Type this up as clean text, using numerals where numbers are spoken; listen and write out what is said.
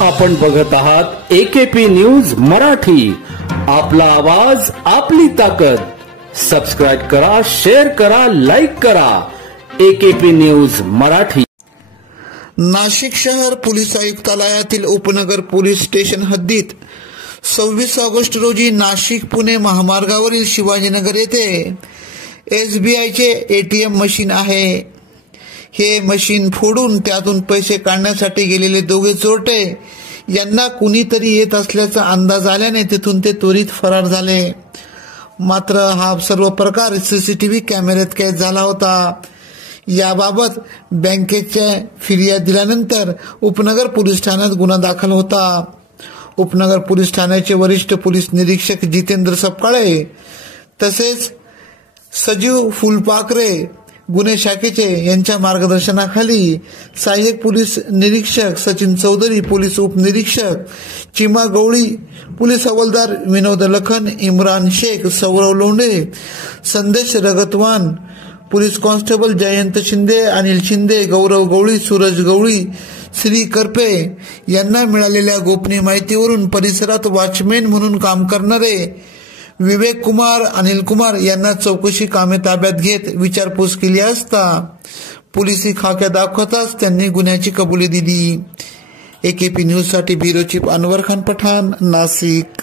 आपण बघत आहात एकेपी न्यूज मराठी, आपला आवाज आपली ताकद। सबस्क्राइब करा, शेअर करा, लाईक करा। AKP news Marathi. नाशिक शहर पोलीस आयुक्तालयातील उपनगर पोलीस स्टेशन हद्दीत 26 ऑगस्ट रोजी नाशिक पुणे महामार्गावरील शिवाजीनगर येथे SBIचे ATM मशीन आहे। हे मशीन फोडून त्यातून पैसे काढण्यासाठी गेलेले दोघे चोरटे यांना कुणीतरी येत असल्याचा अंदाज आल्याने तिथून ते त्वरित फरार झाले। मात्र हा सर्व प्रकार CCTV कॅमेऱ्यात कैद झाला होता। याबाबत बँकेच्या फिर्याद दिल्यानंतर उपनगर पोलीस ठाण्यात गुन्हा दाखल होता। उपनगर पोलीस ठाण्याचे वरिष्ठ पोलीस निरीक्षक जितेंद्र सपकाळे तसेच सजीव फुलपाखरे गुन्हे शाखेचे यांच्या मार्गदर्शनाखाली सहाय्यक पोलीस निरीक्षक सचिन चौधरी, पोलीस उपनिरीक्षक चिमा गवळी, पोलीस हवालदार विनोद लखन, इम्रान शेख, सौरव लोंढे, संदेश रगतवान, पोलीस कॉन्स्टेबल जयंत शिंदे, अनिल शिंदे, गौरव गवळी, सूरज गवळी, श्री करपे यांना मिळालेल्या गोपनीय माहितीवरून परिसरात वॉचमॅन म्हणून काम करणारे विवेक कुमार, अनिल कुमार यांना चौकशी कामे ताब्यात घेत विचारपूस केली असता पोलिसी खाक्या दाखवताच त्यांनी गुन्ह्याची कबुली दिली। एकेपी न्यूज साठी ब्युरो चीफ अनवर खान पठाण, नाशिक।